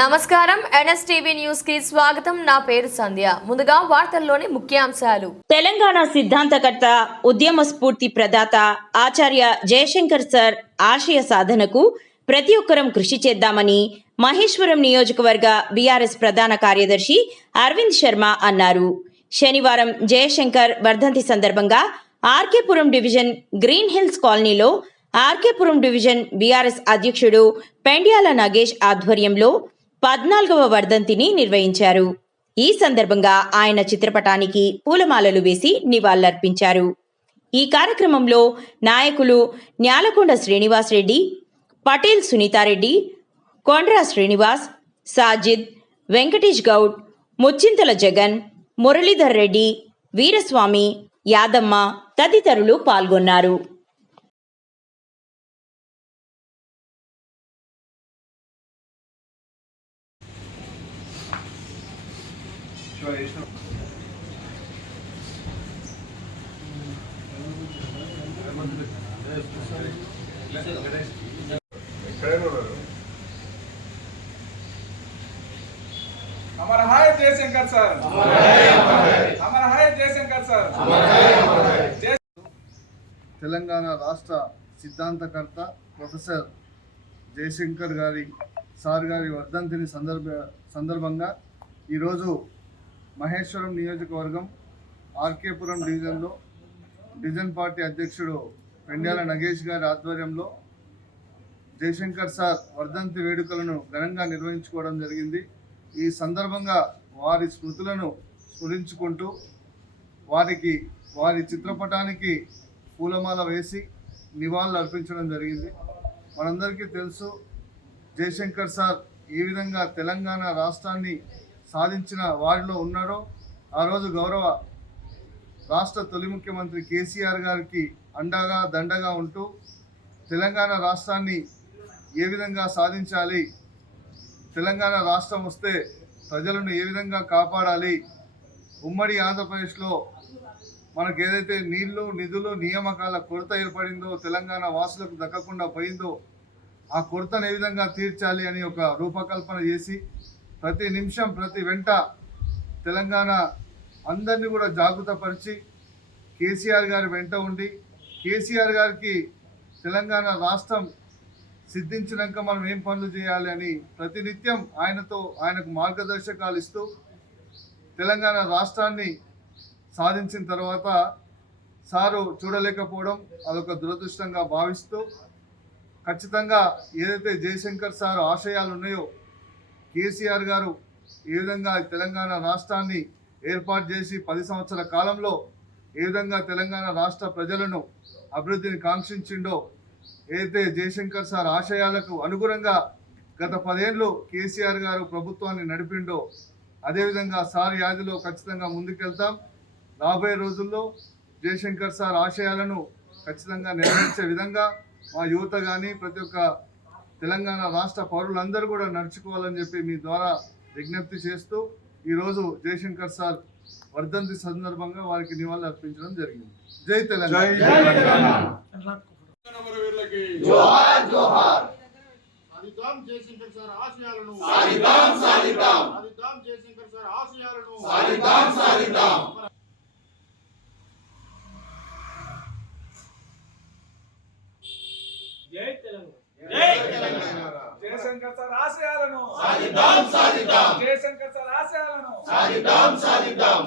నమస్కారం NSTV news కి స్వాగతం. నా పేరు సంధ్య. ముందుగా వార్తల్లోని ముఖ్యాంశాలు. తెలంగాణ సిద్ధాంతకర్త, ఉద్యమ స్ఫూర్తి ప్రదాత ఆచార్య జయశంకర్ సార్ ఆశయ సాధనకు ప్రతి ఒక్కరం కృషి చేద్దామని మహేశ్వరం నియోజకవర్గ బీఆర్ఎస్ ప్రధాన కార్యదర్శి అరవింద్ శర్మ అన్నారు. శనివారం జయశంకర్ వర్ధంతి సందర్భంగా ఆర్కేపురం డివిజన్ గ్రీన్ హిల్స్ కాలనీలో ఆర్కేపురం డివిజన్ బీఆర్ఎస్ అధ్యక్షుడు పెండ్యాల నాగేష్ ఆధ్వర్యంలో 14వ వర్ధంతిని నిర్వహించారు. ఈ సందర్భంగా ఆయన చిత్రపటానికి పూలమాలలు వేసి నివాళులర్పించారు. ఈ కార్యక్రమంలో నాయకులు న్యాలకొండ శ్రీనివాస్ రెడ్డి, పటేల్ సునీతారెడ్డి, కొండ్రా శ్రీనివాస్, సాజిద్, వెంకటేష్ గౌడ్, ముచ్చింతల జగన్, మురళీధర్ రెడ్డి, వీరస్వామి, యాదమ్మ తదితరులు పాల్గొన్నారు. अमर हाय जयशंकर सर, अमर हाय जयशंकर सर. తెలంగాణ రాష్ట్ర సిద్ధాంతకర్త ప్రొఫెసర్ జయశంకర్ సార్ గారి వర్ధంతిని సందర్భంగా ఈరోజు మహేశ్వరం నియోజకవర్గం ఆర్కేపురం డివిజన్లో డివిజన్ పార్టీ అధ్యక్షుడు పెండ్యాల నాగేష్ గారి ఆధ్వర్యంలో జయశంకర్ సార్ వర్ధంతి వేడుకలను ఘనంగా నిర్వహించుకోవడం జరిగింది. ఈ సందర్భంగా వారి స్మృతులను స్మరించుకుంటూ వారి చిత్రపటానికి పూలమాల వేసి నివాళులు అర్పించడం జరిగింది. మనందరికీ తెలుసు, జయశంకర్ సార్ ఏ విధంగా తెలంగాణ రాష్ట్రాన్ని సాధించిన వారిలో ఉన్నారో, ఆ రోజు గౌరవ రాష్ట్ర తొలి ముఖ్యమంత్రి కేసీఆర్ గారికి అండగా దండగా ఉంటూ తెలంగాణ రాష్ట్రాన్ని ఏ విధంగా సాధించాలి, తెలంగాణ రాష్ట్రం వస్తే ప్రజలను ఏ విధంగా కాపాడాలి, ఉమ్మడి ఆంధ్రప్రదేశ్లో మనకు ఏదైతే నీళ్లు, నిధులు, నియామకాల కొరత ఏర్పడిందో, తెలంగాణ వాసులకు దక్కకుండా పోయిందో, ఆ కొరతను ఏ విధంగా తీర్చాలి అని ఒక రూపకల్పన చేసి ప్రతి నిమిషం ప్రతి వెంట తెలంగాణ అందరినీ కూడా జాగృతపరిచి కేసీఆర్ గారి వెంట ఉండి, కేసీఆర్ గారికి తెలంగాణ రాష్ట్రం సిద్ధించినాక మనం ఏం పనులు చేయాలి అని ప్రతినిత్యం ఆయనకు మార్గదర్శకాలు ఇస్తూ తెలంగాణ రాష్ట్రాన్ని సాధించిన తర్వాత సారు చూడలేకపోవడం అదొక దురదృష్టంగా భావిస్తూ, ఖచ్చితంగా ఏదైతే జయశంకర్ సార్ ఆశయాలు ఉన్నాయో, కేసీఆర్ గారు ఏ విధంగా తెలంగాణ రాష్ట్రాన్ని ఏర్పాటు చేసి 10 సంవత్సరాల కాలంలో ఏ విధంగా తెలంగాణ రాష్ట్ర ప్రజలను అభివృద్ధిని కాంక్షించిండో, ఏదైతే జయశంకర్ సార్ ఆశయాలకు అనుగుణంగా గత 10 ఏళ్ళు కేసీఆర్ గారు ప్రభుత్వాన్ని నడిపిండో, అదేవిధంగా సార్ యాదిలో ఖచ్చితంగా ముందుకెళ్తాం. రాబోయే రోజుల్లో జయశంకర్ సార్ ఆశయాలను ఖచ్చితంగా నెరవేర్చే విధంగా మా యువత కానీ ప్రతి ఒక్క తెలంగాణ రాష్ట్ర పౌరులందరూ కూడా నడుచుకోవాలని చెప్పి మీ ద్వారా విజ్ఞప్తి చేస్తూ ఈరోజు జయశంకర్ సార్ వర్ధంతి సందర్భంగా వారికి నివాళులు అర్పించడం జరిగింది. జై తెలంగాణ. జయశంకర్ సార్ ఆశయాలను సాధిద్దాం, జయశంకర్ సార్ ఆశయాలను సాధిద్దాం. జై తెలంగాణ. జయశంకర్ సార్ ఆశయాలను సాధిద్దాం, జయశంకర్ సార్ ఆశయాలను సాధిద్దాం.